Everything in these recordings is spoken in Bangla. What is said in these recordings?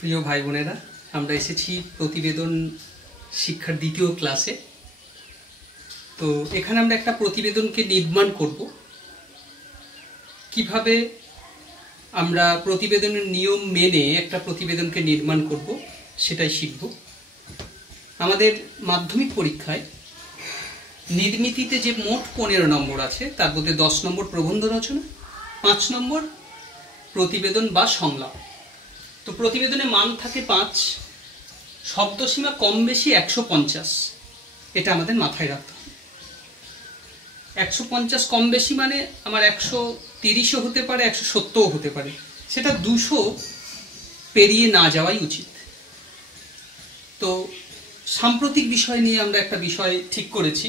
প্রিয় ভাই বোনেরা, আমরা এসেছি প্রতিবেদন শিক্ষার দ্বিতীয় ক্লাসে। তো এখানে আমরা একটা প্রতিবেদনকে নির্মাণ করব। কিভাবে আমরা প্রতিবেদনের নিয়ম মেনে একটা প্রতিবেদনকে নির্মাণ করব সেটাই শিখব। আমাদের মাধ্যমিক পরীক্ষায় নির্মিতিতে যে মোট 15 নম্বর আছে তার মধ্যে 10 নম্বর প্রবন্ধ রচনা, 5 নম্বর প্রতিবেদন বা সংলাপ। তো প্রতিবেদনে মান থাকে 5, শব্দসীমা কম বেশি 150। এটা আমাদের মাথায় রাখতে হবে। 150 কম বেশি মানে আমার 130ও হতে পারে, 170ও হতে পারে, সেটা 200 পেরিয়ে না যাওয়াই উচিত। তো সাম্প্রতিক বিষয় নিয়ে আমরা একটা বিষয় ঠিক করেছি,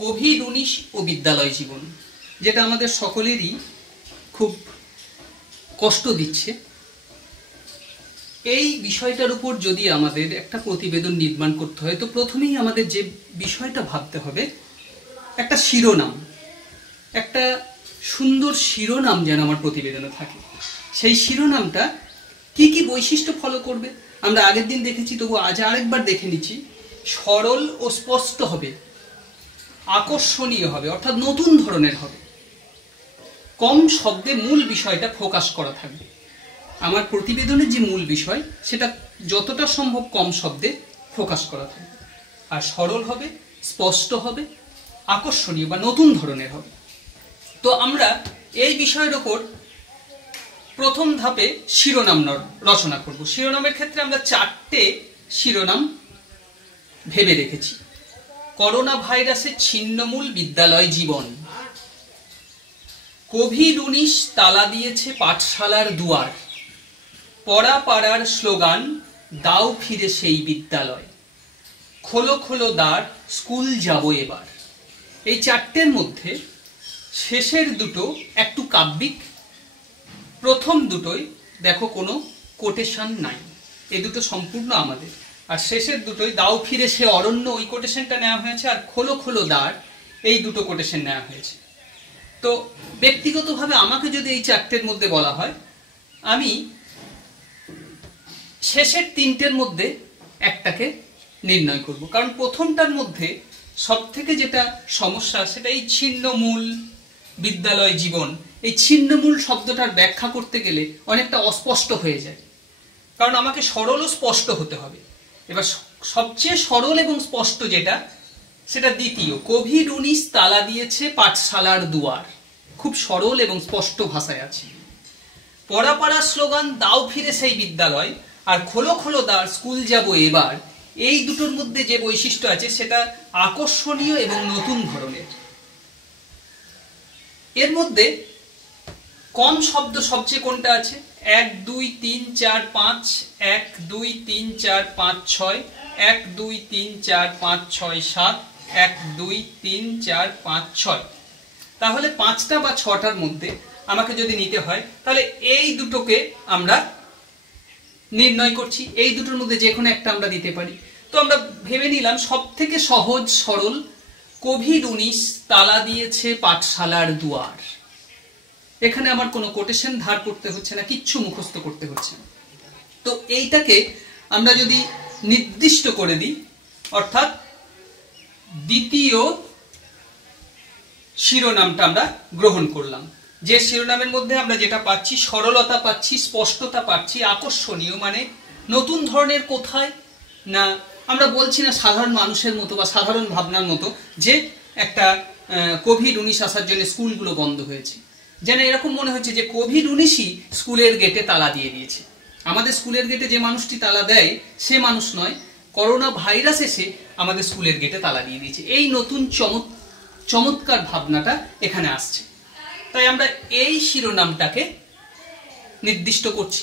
কোভিড-19 ও বিদ্যালয় জীবন, যেটা আমাদের সকলেরই খুব কষ্ট দিচ্ছে। এই বিষয়টার উপর যদি আমাদের একটা প্রতিবেদন নির্মাণ করতে হয়, তো প্রথমেই আমাদের যে বিষয়টা ভাবতে হবে, একটা শিরোনাম, একটা সুন্দর শিরোনাম যেন আমার প্রতিবেদনে থাকে। সেই শিরোনামটা কি কি বৈশিষ্ট্য ফলো করবে আমরা আগের দিন দেখেছি, তবু আজ আরেকবার দেখে নিচ্ছি। সরল ও স্পষ্ট হবে, আকর্ষণীয় হবে, অর্থাৎ নতুন ধরনের হবে, কম শব্দে মূল বিষয়টা ফোকাস করা থাকবে। আমার প্রতিবেদনের যে মূল বিষয় সেটা যতটা সম্ভব কম শব্দে ফোকাস করা থাকবে, আর সরল হবে, স্পষ্ট হবে, আকর্ষণীয় বা নতুন ধরনের হবে। তো আমরা এই বিষয়ের ওপর প্রথম ধাপে শিরোনাম রচনা করব। শিরোনামের ক্ষেত্রে আমরা 4টে শিরোনাম ভেবে রেখেছি। করোনা ভাইরাসের ছিন্নমূল বিদ্যালয় জীবন, কোভিড-19 তালা দিয়েছে পাঠশালার দুয়ার, পড়া পাড়ার স্লোগান দাও ফিরে সেই বিদ্যালয়, খোলো খোলো দ্বার স্কুল যাব এবার। এই 4টের মধ্যে শেষের দুটো একটু কাব্যিক, প্রথম দুটোই দেখো কোনো কোটেশন নাই, এই দুটো সম্পূর্ণ আমাদের। আর শেষের দুটোই দাও ফিরে সে অরণ্য, ওই কোটেশনটা নেওয়া হয়েছে, আর খোলো খোলো দ্বার এই দুটো কোটেশন নেওয়া হয়েছে। তো ব্যক্তিগতভাবে আমাকে যদি এই 4টের মধ্যে বলা হয়, আমি শেষের 3টের মধ্যে একটাকে নির্ণয় করব। কারণ প্রথমটার মধ্যে সব থেকে যেটা সমস্যা, সেটা এই ছিন্নমূল বিদ্যালয় জীবন। এই ছিন্নমূল শব্দটার ব্যাখ্যা করতে গেলে অনেকটা অস্পষ্ট হয়ে যায়, কারণ আমাকে সরল ও স্পষ্ট হতে হবে। এবার সবচেয়ে সরল এবং স্পষ্ট যেটা, সেটা দ্বিতীয়, কোভিড-19 তালা দিয়েছে পাঠশালার দুয়ার, খুব সরল এবং স্পষ্ট ভাষায় আছে। পড়া পাড়ার স্লোগান দাও ফিরে সেই বিদ্যালয়, আর খোলো খোলো দ্বার স্কুল যাব এবার, এই দুটোর মধ্যে যে বৈশিষ্ট্য আছে সেটা আকর্ষণীয় এবং নতুন ধরনের। এর মধ্যে কম শব্দ সবচেয়ে কোনটা আছে? 1 2 3 4 5, 1 2 3 4 5 6, 1 2 3 4 5 6 7, 1 2 3 4 5 6। তাহলে 5টা বা 6টার মধ্যে আমাকে যদি নিতে হয়, তাহলে এই দুটোকে আমরা নির্ণয় করছি। এই দুটোর মধ্যে যে কোনো একটা আমরা দিতে পারি। তো আমরা ভেবে নিলাম সব থেকে সহজ সরল, কোভিড-19 তালা দিয়েছে পাঠশালার দুয়ার। এখানে আমার কোনো কোটেশন ধার করতে হচ্ছে না, কিচ্ছু মুখস্থ করতে হচ্ছে না। তো এইটাকে আমরা যদি নির্দিষ্ট করে দিই, অর্থাৎ দ্বিতীয় শিরোনামটা আমরা গ্রহণ করলাম। যে শিরোনামের মধ্যে আমরা যেটা পাচ্ছি, সরলতা পাচ্ছি, স্পষ্টতা পাচ্ছি, আকর্ষণীয় মানে নতুন ধরনের। কোথায় না, আমরা বলছি না সাধারণ মানুষের মতো বা সাধারণ ভাবনার মতো যে একটা কোভিড-19 আসার জন্য স্কুলগুলো বন্ধ হয়েছে, যেন এরকম মনে হচ্ছে যে কোভিড-19ই স্কুলের গেটে তালা দিয়ে দিয়েছে। আমাদের স্কুলের গেটে যে মানুষটি তালা দেয় সে মানুষ নয়, করোনা ভাইরাস এসে আমাদের স্কুলের গেটে তালা দিয়ে দিয়েছে। এই নতুন চমৎকার ভাবনাটা এখানে আসছে। তাই আমরা এই শিরোনামটাকে নির্দিষ্ট করছি।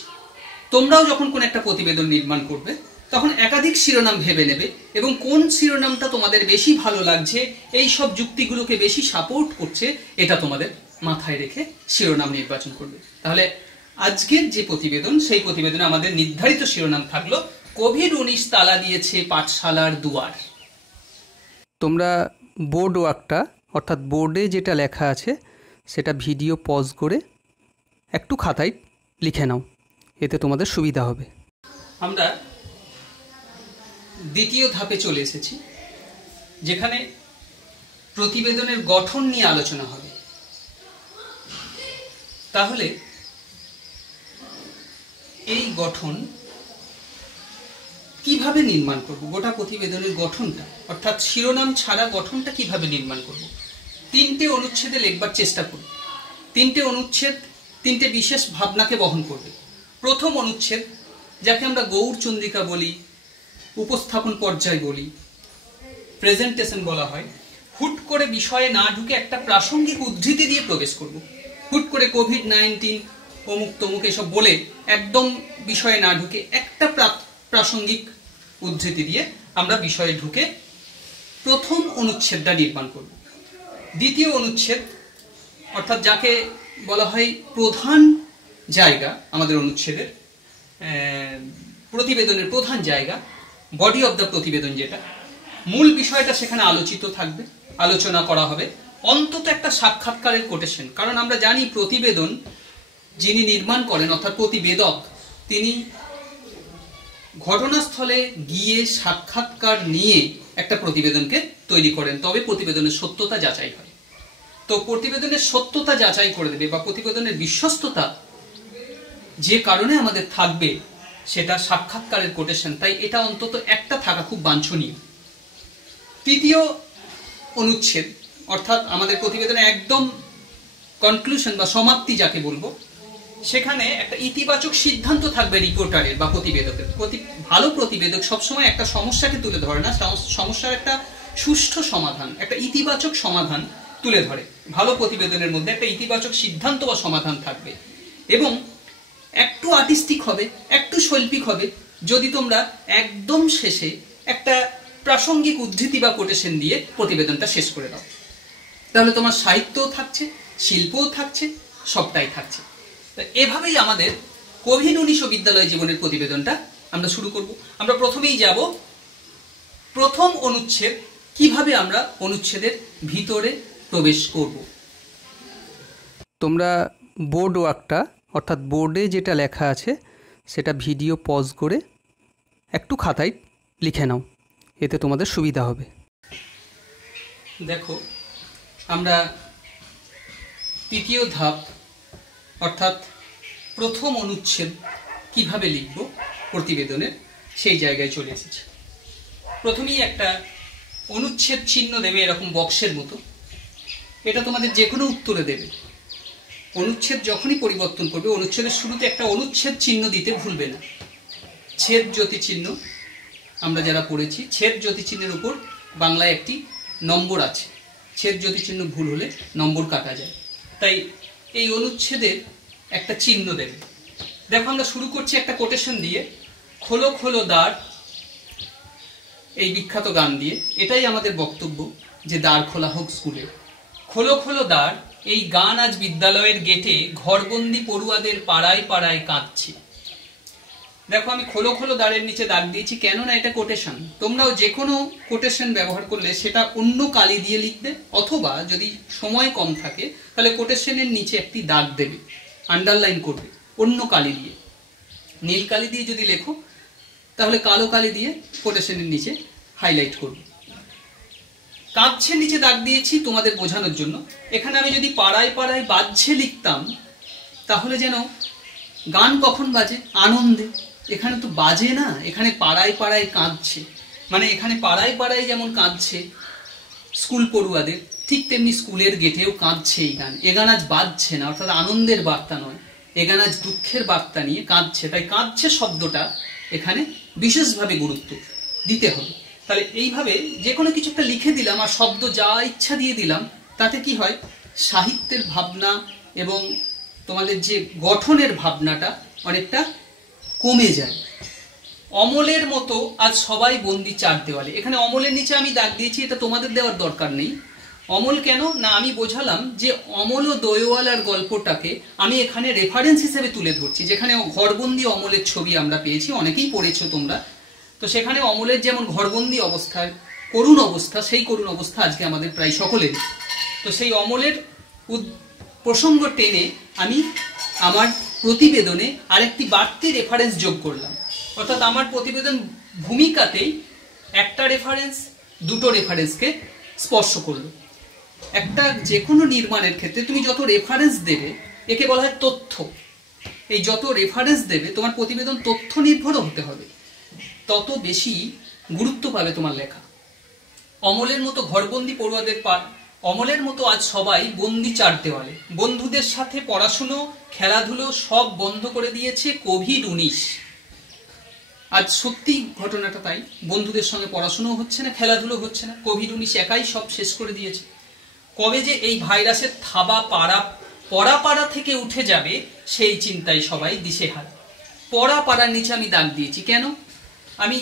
তোমরাও যখন কোন একটা প্রতিবেদন নির্মাণ করবে, তখন একাধিক শিরোনাম ভেবে নেবে, এবং কোন শিরোনামটা তোমাদের বেশি ভালো লাগছে, এই সব যুক্তিগুলোকে বেশি সাপোর্ট করছে, এটা তোমাদের মাথায় রেখে শিরোনাম নির্বাচন করবে। তাহলে আজকের যে প্রতিবেদন, সেই প্রতিবেদনে আমাদের নির্ধারিত শিরোনাম থাকলো কোভিড-19 তালা দিয়েছে পাঠশালার দুয়ার। তোমরা বোর্ড ওয়ার্কটা, অর্থাৎ বোর্ডে যেটা লেখা আছে সেটা ভিডিও পজ করে একটু খাতায় লিখে নাও, এতে তোমাদের সুবিধা হবে। আমরা দ্বিতীয় ধাপে চলে এসেছি, যেখানে প্রতিবেদনের গঠন নিয়ে আলোচনা হবে। তাহলে এই গঠন কিভাবে নির্মাণ করব, গোটা প্রতিবেদনের গঠনটা, অর্থাৎ শিরোনাম ছাড়া গঠনটা কিভাবে নির্মাণ করব। 3টে অনুচ্ছেদে লিখবার চেষ্টা করব। 3টে অনুচ্ছেদ 3টে বিশেষ ভাবনাকে বহন করবে। প্রথম অনুচ্ছেদ, যাকে আমরা গৌড়চন্দ্রিকা বলি, উপস্থাপন পর্যায় বলি, প্রেজেন্টেশন বলা হয়, হুট করে বিষয়ে না ঢুকে একটা প্রাসঙ্গিক উদ্ধৃতি দিয়ে প্রবেশ করব। হুট করে কোভিড-19 অমুক তমুক এসব বলে একদম বিষয়ে না ঢুকে একটা প্রাসঙ্গিক উদ্ধৃতি দিয়ে আমরা বিষয়ে ঢুকে প্রথম অনুচ্ছেদটা নির্মাণ করব। দ্বিতীয় অনুচ্ছেদ, অর্থাৎ যাকে বলা হয় প্রধান জায়গা, আমাদের অনুচ্ছেদের প্রতিবেদনের প্রধান জায়গা, বডি অফ দ্য প্রতিবেদন, যেটা মূল বিষয়টা সেখানে আলোচিত থাকবে, আলোচনা করা হবে। অন্তত একটা সাক্ষাৎকারের কোটেশন, কারণ আমরা জানি প্রতিবেদন যিনি নির্মাণ করেন অর্থাৎ প্রতিবেদক, তিনি ঘটনাস্থলে গিয়ে সাক্ষাৎকার নিয়ে একটা প্রতিবেদনকে তৈরি করেন, তবে প্রতিবেদনের সত্যতা যাচাই হয়। তো প্রতিবেদনের সত্যতা যাচাই করে দেবে বা প্রতিবেদনের বিশ্বস্ততা যে কারণে আমাদের থাকবে সেটা সাক্ষাৎকারের কোটেশন, তাই এটা অন্তত একটা থাকা খুব বাঞ্ছনীয়। তৃতীয় অনুচ্ছেদ, অর্থাৎ আমাদের প্রতিবেদনে একদম কনক্লুশন বা সমাপ্তি যাকে বলবো, সেখানে একটা ইতিবাচক সিদ্ধান্ত থাকবে রিপোর্টারের বা প্রতিবেদকের। ভালো প্রতিবেদক সবসময় একটা সমস্যাকে তুলে ধরে না, সমস্যার একটা সুষ্ঠু সমাধান, একটা ইতিবাচক সমাধান তুলে ধরে। ভালো প্রতিবেদনের মধ্যে একটা ইতিবাচক সিদ্ধান্ত বা সমাধান থাকবে এবং একটু আর্টিস্টিক হবে, একটু শৈল্পিক হবে যদি তোমরা একদম শেষে একটা প্রাসঙ্গিক উদ্ধৃতি বা কোটেশন দিয়ে প্রতিবেদনটা শেষ করে দাও। তাহলে তোমার সাহিত্যও থাকছে, শিল্পও থাকছে, সবটাই থাকছে। এভাবেই আমাদের কোভিড-19 বিদ্যালয় জীবনের প্রতিবেদনটা আমরা শুরু করব। আমরা প্রথমেই যাব প্রথম অনুচ্ছেদ, কিভাবে আমরা অনুচ্ছেদের ভিতরে প্রবেশ করব। তোমরা বোর্ড ওয়ার্কটা, অর্থাৎ বোর্ডে যেটা লেখা আছে সেটা ভিডিও পজ করে একটু খাতায় লিখে নাও, এতে তোমাদের সুবিধা হবে। দেখো, আমরা তৃতীয় ধাপ অর্থাৎ প্রথম অনুচ্ছেদ কিভাবে লিখব প্রতিবেদনের, সেই জায়গায় চলে এসেছি। প্রথমেই একটা অনুচ্ছেদ চিহ্ন দেবে এরকম বক্সের মতো, এটা তোমাদের যে কোনো উত্তরে দেবে। অনুচ্ছেদ যখনই পরিবর্তন করবে অনুচ্ছেদের শুরুতে একটা অনুচ্ছেদ চিহ্ন দিতে ভুলবে না। ছেদ জ্যোতি চিহ্ন আমরা যারা পড়েছি, ছেদ জ্যোতি চিহ্নের উপর বাংলায় একটি নম্বর আছে, ছেদ জ্যোতি চিহ্ন ভুল হলে নম্বর কাটা যায়, তাই এই অনুচ্ছেদের একটা চিহ্ন দেবে। দেখো, আমরা শুরু করছি একটা কোটেশন দিয়ে, খোলো খোলো দ্বার, এই বিখ্যাত গান দিয়ে। এটাই আমাদের বক্তব্য যে দ্বার খোলা হোক স্কুলে। খোলো খোলো দ্বার, এই গান আজ বিদ্যালয়ের গেটে ঘরবন্দি পড়ুয়াদের পাড়ায় পাড়ায় কাঁদছে। দেখো, আমি খোলো খোলো দ্বারের নিচে দাগ দিয়েছি, কেননা এটা কোটেশন। তোমরাও যে কোনো কোটেশন ব্যবহার করলে সেটা অন্য কালি দিয়ে লিখবে, অথবা যদি সময় কম থাকে তাহলে কোটেশনের নিচে একটি দাগ দেবে, আন্ডারলাইন করবে অন্য কালি দিয়ে। নীল কালি দিয়ে যদি লেখো তাহলে কালো কালি দিয়ে কোটেশনের নিচে হাইলাইট করবে। কাঁদছে নিচে দাগ দিয়েছি তোমাদের বোঝানোর জন্য। এখানে আমি যদি পাড়ায় পাড়ায় বাজছে লিখতাম তাহলে যেন গান কখন বাজে? আনন্দে। এখানে তো বাজে না, এখানে পাড়ায় পাড়ায় কাঁদছে, মানে এখানে পাড়ায় পাড়ায় যেমন কাঁদছে স্কুল পড়ুয়াদের, ঠিক তেমনি স্কুলের গেটেও কাঁদছে এই গান। এ গান আজ বাজছে না, অর্থাৎ আনন্দের বার্তা নয়, এ গান আজ দুঃখের বার্তা নিয়ে কাঁদছে। তাই কাঁদছে শব্দটা এখানে বিশেষভাবে গুরুত্ব দিতে হবে। তাহলে এইভাবে যে কোনো কিছু একটা লিখে দিলাম আর শব্দ যা ইচ্ছা দিয়ে দিলাম, তাতে কি হয়, সাহিত্যের ভাবনা এবং তোমাদের যে গঠনের ভাবনাটা অনেকটা কমে যায়। অমলের মতো আজ সবাই বন্দি চার দেওয়ালে, এখানে অমলের নিচে আমি দাগ দিয়েছি, এটা তোমাদের দেওয়ার দরকার নেই। অমল কেন না, আমি বোঝালাম যে অমল ও দোয়েওয়ালার গল্পটাকে আমি এখানে রেফারেন্স হিসেবে তুলে ধরছি, যেখানে ঘরবন্দি অমলের ছবি আমরা পেয়েছি, অনেকেই পড়েছো তোমরা। তো সেখানে অমলের যেমন ঘরবন্দি অবস্থায় করুণ অবস্থা, সেই করুণ অবস্থা আজকে আমাদের প্রায় সকলেরই। তো সেই অমলের প্রসঙ্গ টেনে আমি আমার প্রতিবেদনে আরেকটি বাড়তি রেফারেন্স যোগ করলাম। অর্থাৎ আমার প্রতিবেদন ভূমিকাতেই একটা রেফারেন্স দুটো রেফারেন্সকে স্পর্শ করলো। একটা যে কোনো নির্মাণের ক্ষেত্রে তুমি যত রেফারেন্স দেবে, একে বলা হয় তথ্য। এই যত রেফারেন্স দেবে তোমার প্রতিবেদন তথ্য নির্ভরও হতে হবে, তত বেশি গুরুত্ব পাবে তোমার লেখা। অমলের মতো ঘরবন্দি পড়ুয়াদের অমলের মতো আজ সবাই বন্দি চার দেওয়ালে। বন্ধুদের সাথে পড়াশুনো খেলাধুলো সব বন্ধ করে দিয়েছে কোভিড-19। আজ সত্যি ঘটনাটা তাই, বন্ধুদের সঙ্গে পড়াশুনো হচ্ছে না, খেলাধুলো হচ্ছে না, কোভিড-19 একাই সব শেষ করে দিয়েছে। কবে যে এই ভাইরাসের থাবা পড়া থেকে উঠে যাবে সেই চিন্তায় সবাই দিশেহারা। পড়ার নিচে আমি দাগ দিয়েছি কেন? আমি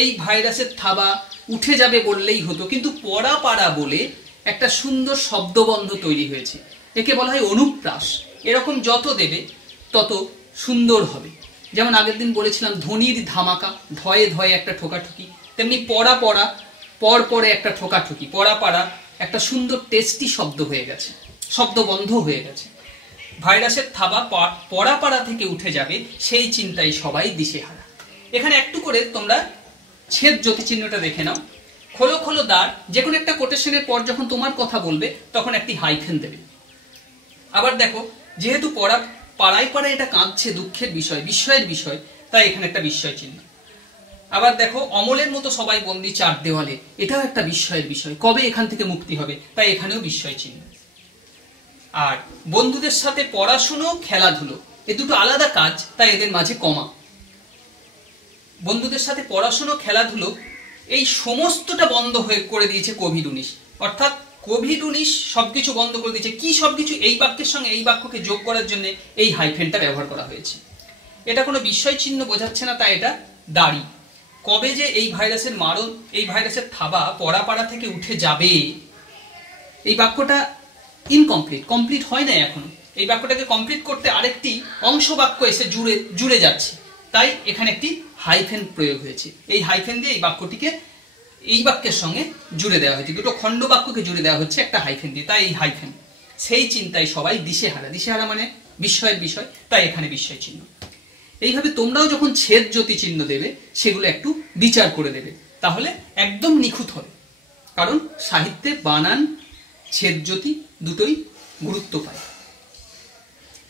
এই ভাইরাসের থাবা উঠে যাবে বললেই হতো, কিন্তু পড়া বলে একটা সুন্দর শব্দবন্ধ তৈরি হয়েছে, একে বলা হয় অনুপ্রাস। এরকম যত দেবে তত সুন্দর হবে। যেমন আগের দিন বলেছিলাম ধ্বনির ধামাকা, ধয়ে ধয়ে একটা ঠোকাঠুকি, তেমনি পরে একটা ঠোকাঠুকি। পড়া একটা সুন্দর টেস্টি শব্দ হয়ে গেছে, শব্দ বন্ধ হয়ে গেছে। ভাইরাসের থাবা পড়া থেকে উঠে যাবে সেই চিন্তায় সবাই দিশেহারা। এখানে একটু করে তোমরা ছেদ জ্যোতিচিহ্নটা দেখে নাও। খোলো দ্বার, যে কোনো একটা কোটেশনের পর যখন তোমার কথা বলবে তখন একটি হাইফেন দেবে। আবার দেখো, যেহেতু পাড়ায় এটা কাঁদছে, দুঃখের বিষয়, বিস্ময়ের বিষয়, তাই এখানে একটা বিস্ময় চিহ্ন। আবার দেখো, অমলের মতো সবাই বন্দি চার দেওয়ালে, এটাও একটা বিস্ময়ের বিষয়, কবে এখান থেকে মুক্তি হবে, তাই এখানেও বিস্ময় চিহ্ন। আর বন্ধুদের সাথে পড়াশুনো খেলাধুলো, এ দুটো আলাদা কাজ, তাই এদের মাঝে কমা। বন্ধুদের সাথে পড়াশুনো খেলাধুলো এই সমস্তটা বন্ধ করে দিয়েছে কোভিড-19। অর্থাৎ কোভিড-19 সবকিছু বন্ধ করে দিয়েছে। কি সবকিছু? এই বাক্যের সঙ্গে এই বাক্যকে যোগ করার জন্য এই হাইফেনটা ব্যবহার করা হয়েছে। এটা কোনো বিস্ময় চিহ্ন বোঝাচ্ছে না, তাই এটা দাড়ি। কবে যে এই ভাইরাসের থাবা পড়া থেকে উঠে যাবে, এই বাক্যটা ইনকমপ্লিট, কমপ্লিট হয় না এখনো। এই বাক্যটাকে কমপ্লিট করতে আরেকটি অংশ বাক্য এসে জুড়ে যাচ্ছে, তাই এখানে একটি হাইফেন প্রয়োগ হয়েছে। এই হাইফেন দিয়ে এই বাক্যটিকে এই বাক্যের সঙ্গে জুড়ে দেওয়া হয়েছে, দুটো খণ্ড বাক্যকে জুড়ে দেওয়া হচ্ছে একটা হাইফেন দিয়ে, তাই এই হাইফেন। সেই চিন্তায় সবাই দিশেহারা মানে বিস্ময়ের বিষয়, তাই এখানে বিস্ময় চিহ্ন। এইভাবে তোমরাও যখন ছেদ জ্যোতি চিহ্ন দেবে সেগুলো একটু বিচার করে দেবে, তাহলে একদম নিখুঁত হবে। কারণ সাহিত্যে বানান ছেদ জ্যোতি দুটোই গুরুত্ব পায়।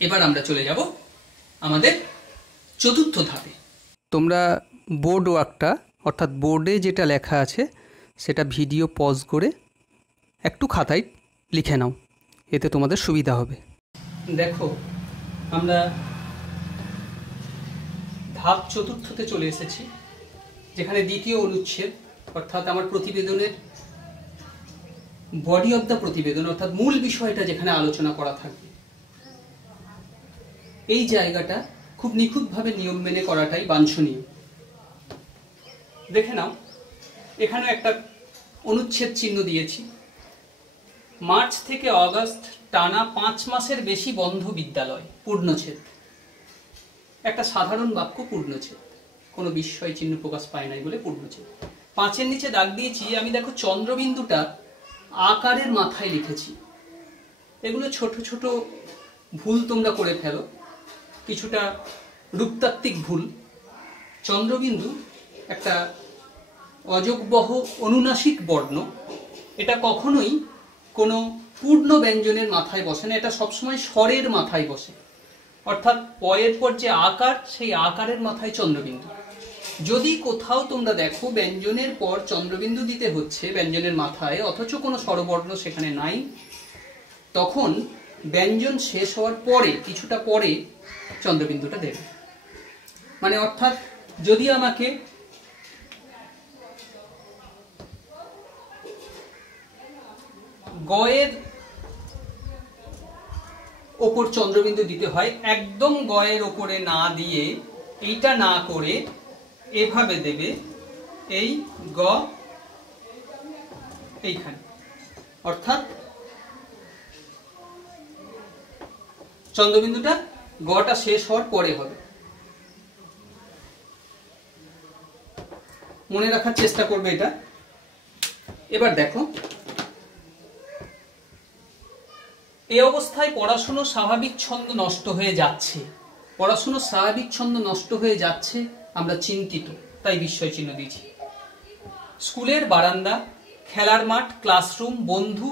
এবার আমরা চলে যাব আমাদের চতুর্থ ধাপে। তোমরা বোর্ড ওয়ার্কটা, অর্থাৎ বোর্ডে যেটা লেখা আছে সেটা ভিডিও পজ করে একটু খাতায় লিখে নাও, এতে তোমাদের সুবিধা হবে। দেখো, আমরা ধাপ চতুর্থতে চলে এসেছি, যেখানে দ্বিতীয় অনুচ্ছেদ, অর্থাৎ আমার প্রতিবেদনের বডি অব দ্য প্রতিবেদন, অর্থাৎ মূল বিষয়টা যেখানে আলোচনা করা থাকবে, এই জায়গাটা খুব নিখুঁতভাবে নিয়ম মেনে করাটাই বাঞ্ছনীয়। দেখে নাও, এখানে একটা অনুচ্ছেদ চিহ্ন দিয়েছি। মার্চ থেকে অগাস্ট টানা 5 মাসের বেশি বন্ধ বিদ্যালয়, পূর্ণচ্ছেদ। একটা সাধারণ বাক্য, পূর্ণচ্ছেদ, কোনো বিস্ময় চিহ্ন প্রকাশ পায় নাই বলে পূর্ণচ্ছেদ। 5-এর নিচে দাগ দিয়েছি আমি। দেখো, চন্দ্রবিন্দুটা আকারের মাথায় লিখেছি। এগুলো ছোট ছোট ভুল তোমরা করে ফেলো, কিছুটা রূপতাত্ত্বিক ভুল। চন্দ্রবিন্দু একটা অযোগবহ অনুনাসিক বর্ণ, এটা কখনোই কোনো পূর্ণ ব্যঞ্জনের মাথায় বসে না, এটা সবসময় স্বরের মাথায় বসে। অর্থাৎ পয়ের পর যে আকার, সেই আকারের মাথায় চন্দ্রবিন্দু। যদি কোথাও তোমরা দেখো ব্যঞ্জনের পর চন্দ্রবিন্দু দিতে হচ্ছে ব্যঞ্জনের মাথায়, অথচ কোনো স্বরবর্ণ সেখানে নাই, তখন ব্যঞ্জন শেষ হওয়ার পরে, কিছুটা পরে চন্দ্রবিন্দুটা দেবে। মানে অর্থাৎ যদি আমাকে গয়ের ওপর চন্দ্রবিন্দু দিতে হয়, একদম গয়ের ওপরে না দিয়ে, এইটা না করে এভাবে দেবে, এই গ এইখানে, অর্থাৎ চন্দ্রবিন্দুটা গটা শেষ হওয়ার পরে হবে। মনে রাখার চেষ্টা করবে এটা। এবার দেখো, এই অবস্থায় পড়াশুনো স্বাভাবিক ছন্দ নষ্ট হয়ে যাচ্ছে। পড়াশুনো স্বাভাবিক ছন্দ নষ্ট হয়ে যাচ্ছে আমরা চিন্তিত, তাই বিস্ময় চিহ্ন দিয়েছি। স্কুলের বারান্দা, খেলার মাঠ, ক্লাসরুম, বন্ধু,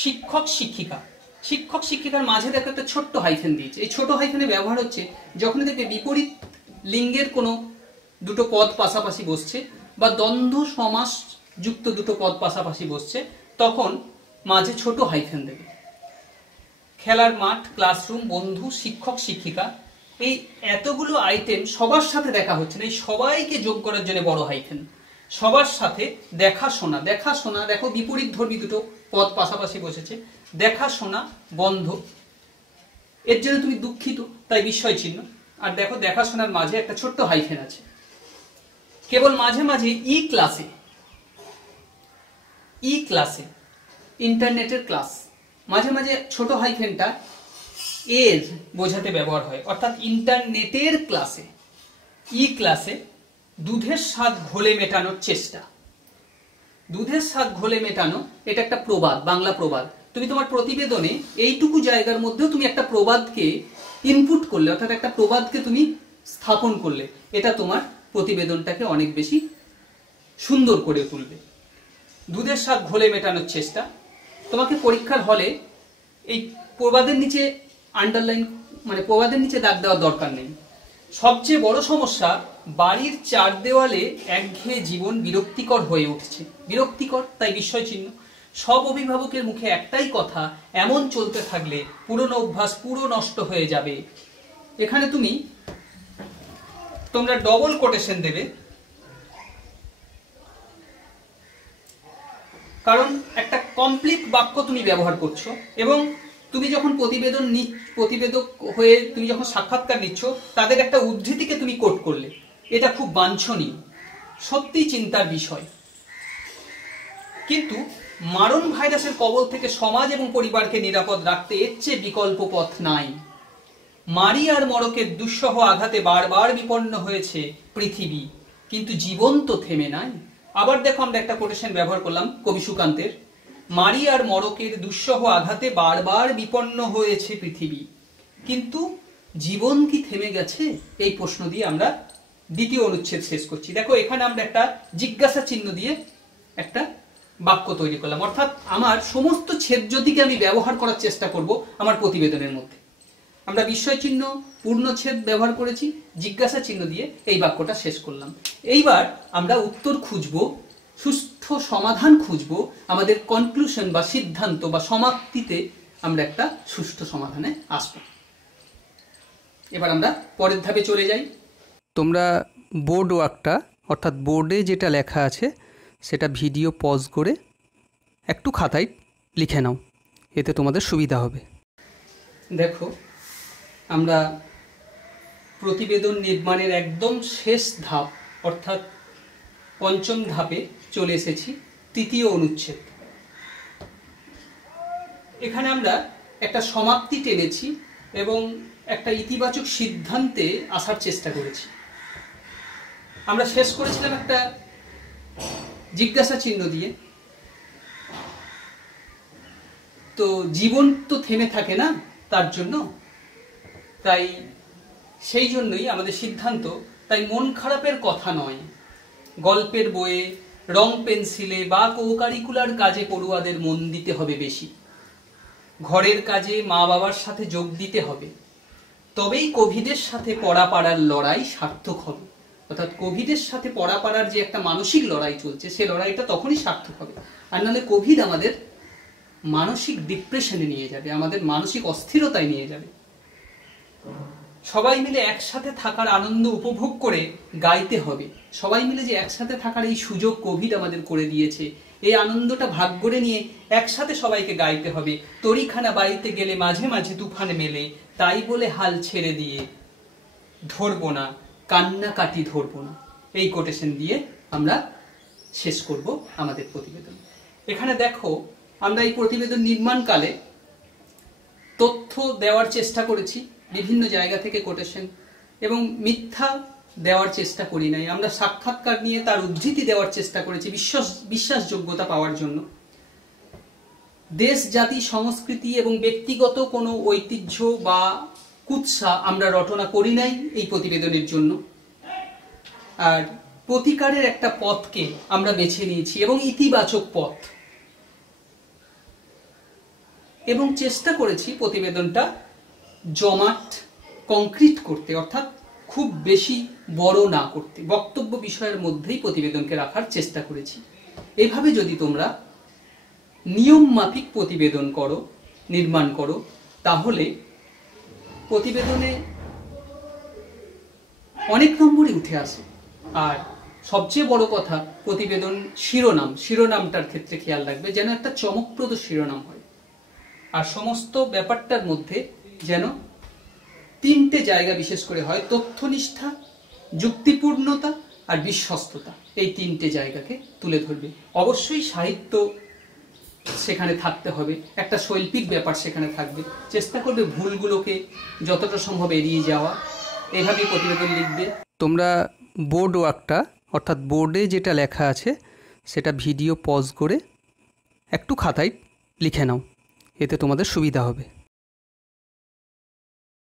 শিক্ষক শিক্ষিকা। শিক্ষক শিক্ষিকার মাঝে দেখো একটা ছোট্ট হাইফেন দিয়েছে। এই ছোট হাইফেনে ব্যবহার হচ্ছে যখন দেখবে বিপরীত লিঙ্গের কোনো দুটো পদ পাশাপাশি বসছে বা দ্বন্দ্ব সমাস যুক্ত দুটো পদ পাশাপাশি বসছে, তখন মাঝে ছোট হাইফেন দেবে। খেলার মাঠ, ক্লাসরুম, বন্ধু, শিক্ষক শিক্ষিকা, এই এতগুলো আইটেম সবার সাথে দেখা হচ্ছে না, এই সবাইকে যোগ করার জন্য বড় হাইফেন। সবার সাথে দেখাশোনা, দেখাশোনা দেখো বিপরীত ধর্মী দুটো পদ পাশাপাশি বসেছে, দেখাশোনা বন্ধ, এর জন্য তুমি দুঃখিত, তাই বিস্ময় চিহ্ন। আর দেখো দেখাশোনার মাঝে একটা ছোট্ট হাইফেন আছে। কেবল মাঝে মাঝে ই ক্লাসে, ই ক্লাসে ইন্টারনেটের ক্লাস, মাঝে মাঝে ছোট হাইফেনটা এর বোঝাতে ব্যবহার হয়, অর্থাৎ ইন্টারনেটের ক্লাসে, ই ক্লাসে দুধের স্বাদ ঘোলে মেটানোর চেষ্টা। দুধের স্বাদ ঘোলে মেটানো, এটা একটা প্রবাদ, বাংলা প্রবাদ। তুমি তোমার প্রতিবেদনে এইটুকু জায়গার মধ্যেও তুমি একটা প্রবাদকে ইনপুট করলে, অর্থাৎ একটা প্রবাদকে তুমি স্থাপন করলে, এটা তোমার প্রতিবেদনটাকে অনেক বেশি সুন্দর করে তুলবে। দুধের স্বাদ ঘোলে মেটানোর চেষ্টা। তোমাকে পরীক্ষার হলে এই প্রবাদের নিচে আন্ডারলাইন, মানে প্রবাদের নিচে দাগ দেওয়ার দরকার নেই। সবচেয়ে বড় সমস্যা, বাড়ির চার দেওয়ালে একঘেয়ে জীবন বিরক্তিকর হয়ে উঠছে। বিরক্তিকর, তাই বিস্ময় চিহ্ন। সব অভিভাবকের মুখে একটাই কথা, এমন চলতে থাকলে পুরনো অভ্যাস পুরো নষ্ট হয়ে যাবে। এখানে তোমরা ডবল কোটেশন দেবে, কারণ একটা কমপ্লিট বাক্য তুমি ব্যবহার করছো এবং তুমি যখন প্রতিবেদক হয়ে তুমি যখন সাক্ষাৎকার নিচ্ছ, তাদের একটা উদ্ধৃতিকে তুমি কোট করলে, এটা খুব বাঞ্ছনীয়, সত্যি চিন্তার বিষয়। কিন্তু মারণ ভাইরাসের কবল থেকে সমাজ এবং পরিবারকে নিরাপদ রাখতে এর চেয়ে বিকল্প পথ নাই। মারি আর মড়কের দুঃসহ আঘাতে বারবার বিপন্ন হয়েছে পৃথিবী, কিন্তু জীবন তো থেমে নাই। আবার দেখো আমরা একটা কোটেশন ব্যবহার করলাম কবি সুকান্তের, মারি আর মড়কের দুঃসহ আঘাতে বারবার বিপন্ন হয়েছে পৃথিবী, কিন্তু জীবন কি থেমে গেছে? এই প্রশ্ন দিয়ে আমরা দ্বিতীয় অনুচ্ছেদ শেষ করছি। দেখো এখানে আমরা একটা জিজ্ঞাসা চিহ্ন দিয়ে একটা বাক্য তৈরি করলাম, অর্থাৎ আমার সমস্ত ছেদজ্যোতিকে আমি ব্যবহার করার চেষ্টা করব আমার প্রতিবেদনের মধ্যে। আমরা বিস্ময় চিহ্ন, পূর্ণচ্ছেদ ব্যবহার করেছি, জিজ্ঞাসা চিহ্ন দিয়ে এই বাক্যটা শেষ করলাম। এইবার আমরা উত্তর খুঁজবো, সুষ্ঠু সমাধান খুঁজবো, আমাদের কনক্লুশন বা সিদ্ধান্ত বা সমাপ্তিতে আমরা একটা সুষ্ঠু সমাধানে আসব। এবার আমরা পরের ধাপে চলে যাই। তোমরা বোর্ড ওয়ার্কটা, অর্থাৎ বোর্ডে যেটা লেখা আছে সেটা ভিডিও পজ করে একটু খাতায় লিখে নাও, এতে তোমাদের সুবিধা হবে। দেখো আমরা প্রতিবেদন নির্মাণের একদম শেষ ধাপ, অর্থাৎ পঞ্চম ধাপে চলে এসেছি, তৃতীয় অনুচ্ছেদ। এখানে আমরা একটা সমাপ্তি টেনেছি এবং একটা ইতিবাচক সিদ্ধান্তে আসার চেষ্টা করেছি। আমরা শেষ করেছিলাম একটা জিজ্ঞাসা চিহ্ন দিয়ে। তো জীবন তো থেমে থাকে না তার জন্য, তাই সেই জন্যই আমাদের সিদ্ধান্ত, তাই মন খারাপের কথা নয়, গল্পের বইয়ে, রং পেন্সিলে বা কো-কারিকুলার কাজে পড়ুয়াদের মন দিতে হবে বেশি, ঘরের কাজে মা বাবার সাথে যোগ দিতে হবে, তবেই কোভিডের সাথে পড়াপাড়ার লড়াই সার্থক হবে। অর্থাৎ কোভিডের সাথে পড়াপাড়ার যে একটা মানসিক লড়াই চলছে, সে লড়াইটা তখনই সার্থক হবে। আর নাহলে কোভিড আমাদের মানসিক ডিপ্রেশনে নিয়ে যাবে, আমাদের মানসিক অস্থিরতায় নিয়ে যাবে। সবাই মিলে একসাথে থাকার আনন্দ উপভোগ করে গাইতে হবে। সবাই মিলে যে একসাথে থাকার এই সুযোগ কোভিড আমাদের করে দিয়েছে, এই আনন্দটা ভাগ করে নিয়ে একসাথে সবাইকে গাইতে হবে। তরিখানা বাড়িতে গেলে মাঝে মাঝে তুফান মেলে, তাই বলে হাল ছেড়ে দিয়ে ধরবো না, কান্নাকাটি ধরবো না। এই কোটেশন দিয়ে আমরা শেষ করব আমাদের প্রতিবেদন। এখানে দেখো আমরা এই প্রতিবেদন নির্মাণকালে তথ্য দেওয়ার চেষ্টা করেছি বিভিন্ন জায়গা থেকে কোটেশন, এবং মিথ্যা দেওয়ার চেষ্টা করি নাই। আমরা সাক্ষাৎকার নিয়ে তার উদ্ধৃতি দেওয়ার চেষ্টা করেছি বিশ্বাসযোগ্যতা পাওয়ার জন্য। দেশ, জাতি, সংস্কৃতি এবং ব্যক্তিগত কোনো ঐতিহ্য বা কুৎসা আমরা রটনা করি নাই এই প্রতিবেদনের জন্য। আর প্রতিকারের একটা পথকে আমরা বেছে নিয়েছি, এবং ইতিবাচক পথ, এবং চেষ্টা করেছি প্রতিবেদনটা জমাট কংক্রিট করতে, অর্থাৎ খুব বেশি বড় না করতে, বক্তব্য বিষয়ের মধ্যেই প্রতিবেদনকে রাখার চেষ্টা করেছি। এভাবে যদি তোমরা নিয়ম মাফিক প্রতিবেদন করো, নির্মাণ করো, তাহলে প্রতিবেদনে অনেক নম্বরই উঠে আসে। আর সবচেয়ে বড় কথা, প্রতিবেদন শিরোনামটার ক্ষেত্রে খেয়াল রাখবে যেন একটা চমকপ্রদ শিরোনাম হয়, আর সমস্ত ব্যাপারটার মধ্যে যেন তিনটে জায়গা বিশেষ করে হয়: তথ্যনিষ্ঠা, যুক্তিপূর্ণতা আর বিশ্বস্ততা। এই তিনটে জায়গাকে তুলে ধরবে। অবশ্যই সাহিত্য সেখানে থাকতে হবে, একটা শৈল্পিক ব্যাপার সেখানে থাকবে। চেষ্টা করবে ভুলগুলোকে যতটা সম্ভব এড়িয়ে যাওয়া। এভাবেই প্রতিবেদন লিখবে। তোমরা বোর্ড ওয়ার্কটা, অর্থাৎ বোর্ডে যেটা লেখা আছে সেটা ভিডিও পজ করে একটু খাতায় লিখে নাও, এতে তোমাদের সুবিধা হবে।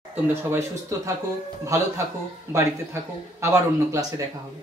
তোমরা সবাই সুস্থ থাকো, ভালো থাকো, বাড়িতে থাকো। আবার অন্য ক্লাসে দেখা হবে।